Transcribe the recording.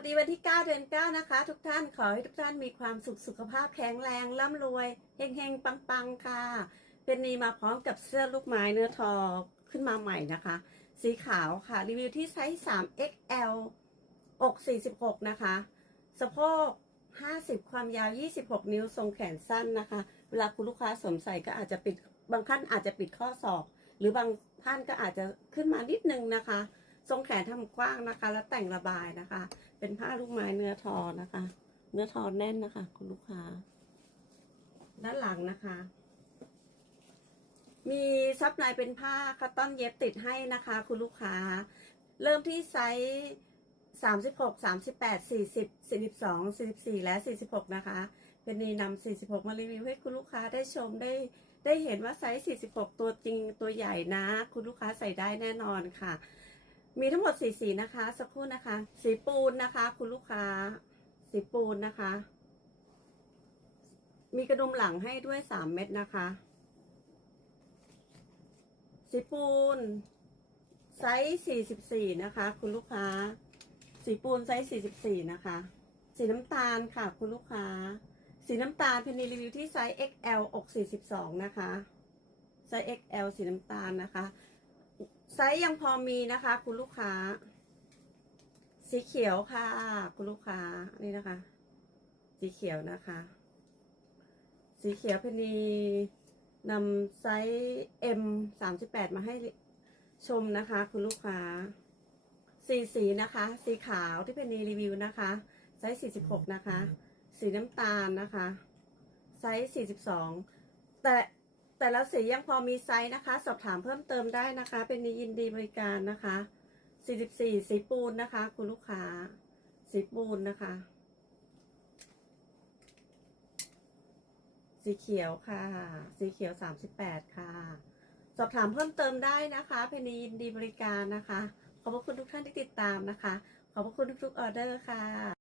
วัสดีวันที่ 9 เดือน 9 นะคะ ทุกท่านขอให้ทุกท่านมีความสุขสุขภาพแข็งแรงร่ำรวยเฮงๆ ปังๆ ค่ะ เป็นนีมาพร้อมกับเสื้อลูกไม้เนื้อทอขึ้นมาใหม่นะคะ สีขาวค่ะ รีวิวที่ไซส์ 3XL อก 46 นะคะ สะโพก 50 ความยาว 26 นิ้วทรงแขนสั้นนะคะ เวลาคุณลูกค้าสวมใส่ก็อาจจะปิดบางท่านอาจจะปิดข้อศอก หรือบางท่านก็อาจจะขึ้นมานิดนึงนะคะ ทรงแขนทำกว้างนะคะ แล้วแต่งระบายนะคะ เป็นผ้าลูกไม้เนื้อทอนะคะ เนื้อทอแน่นนะคะ คุณลูกค้า ด้านหลังนะคะ มีซับในเป็นผ้าคัตตอนเย็บติดให้นะคะ คุณลูกค้า เริ่มที่ไซส์สามสิบหกสามสิบแปดสี่สิบสี่สิบสองสี่สิบสี่และสี่สิบหกนะคะเป็นนีนำสี่สิบหกมารีวิวให้คุณลูกค้าได้ชมได้ได้เห็นว่าไซส์สี่สิบหกตัวจริงตัวใหญ่นะ คุณลูกค้าใส่ได้แน่นอนค่ะ มีทั้งหมดสีสีนะคะ สักครู่นะคะ สีปูนนะคะ คุณลูกค้า สีปูนนะคะ มีกระดุมหลังให้ด้วยสามเม็ดนะคะ สีปูนไซส์สี่สิบสี่นะคะ คุณลูกค้า สีปูนไซส์สี่สิบสี่นะคะ สีน้ำตาลค่ะ คุณลูกค้า สีน้ำตาลเพนนีรีวิวที่ไซส์ XL อกสี่สิบสองนะคะไซส์ XL สีน้ำตาลนะคะ ซส์ยังพอมีนะคะ คุณลูกค้า สีเขียวค่ะ คุณลูกค้านี่นะคะ สีเขียวนะคะ สีเขียวเพนนีนำไซส์ M สามสิบแปดมาให้ชมนะคะ คุณลูกค้า สีสีนะคะ สีขาวที่เป็นนีรีวิวนะคะ ไซส์สี่สิบหกนะคะ สีน้ำตาลนะคะ ไซส์สี่สิบสองแต่ แต่ละสียังพอมีไซส์นะคะ สอบถามเพิ่มเติมได้นะคะ เป็นนียินดีบริการนะคะสี่สิบสี่สีปูนนะคะ คุณลูกค้า สีปูนนะคะ สีเขียวค่ะ สีเขียวสามสิบแปดค่ะ สอบถามเพิ่มเติมได้นะคะ เพนนียินดีบริการนะคะ ขอบพระคุณทุกท่านที่ติดตามนะคะ ขอบพระคุณทุกๆออเดอร์ค่ะ